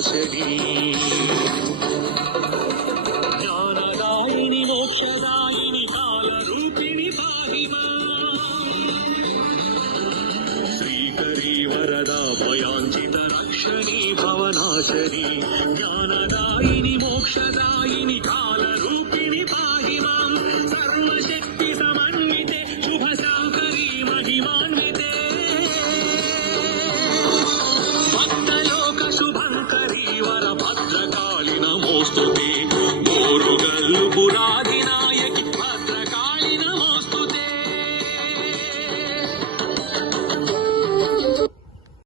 भवनाशिनी ज्ञानदायिनि मोक्षदायिनि कालरूपिणि पाहि श्रीकरी वरदा भयाञ्चित रक्षणी भवनाशिनी ज्ञानदायिनि मोक्षदायिनि कालरूपिणि पाहि मां सर्वशक्ति समन्विते शुभशाकरी महिमान्विते भक्तलोक शुभङ्करी वरभद्रकाली नमोस्तुते बोरुगल्लु पुरा